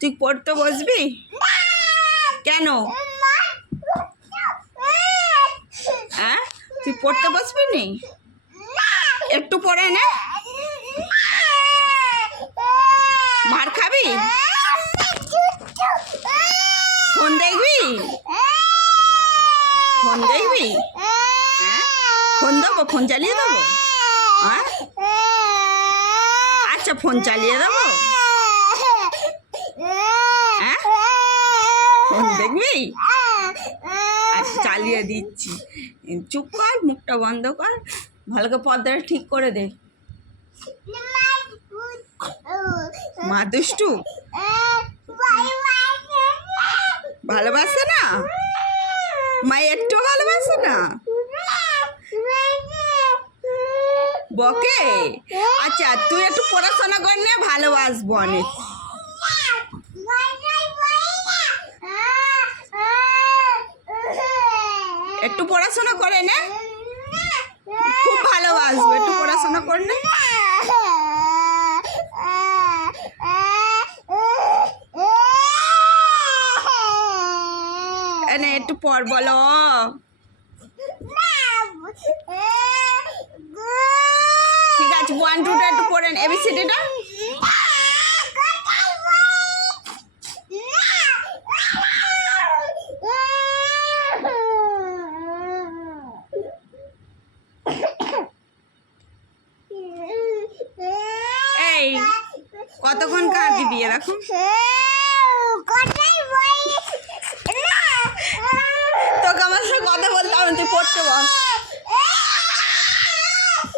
তুই পড়তে বসবি কেন? হ্যাঁ, তুই পড়তে বসবি নি? একটু পড়ে নে। মার খাবি? ফোন দেখবি? ফোন দেখবি? হ্যাঁ, ফোন দেবো? ফোন চালিয়ে দেবো? হ্যাঁ, আচ্ছা, ফোন চালিয়ে দেবো। হ্যাঁ, ফোন দেখবি? আচ্ছা, চালিয়ে দিচ্ছি। চুপ কর, মুখটা বন্ধ কর, ভালো করে পর্দাটা ঠিক করে দে। মা দুষ্টু ভালোবাসে না? মা একটু ভালোবাসে না? বকে? আচ্ছা, তুই একটু পড়াশোনা কর না, ভালোবাসবো অনেক। একটু পড়াশোনা করে না, খুব ভালোবাসবো। একটু পড়াশোনা কর না। এনে একটু পড়, বলো। ঠিক আছে, 1 2 টা একটু পড়েন, এবিসিডিটা। এই কতক্ষণ কাঁদবি এরকম? তোকে আমার সাথে কথা বলতে হবে, তুই পড়তে বস।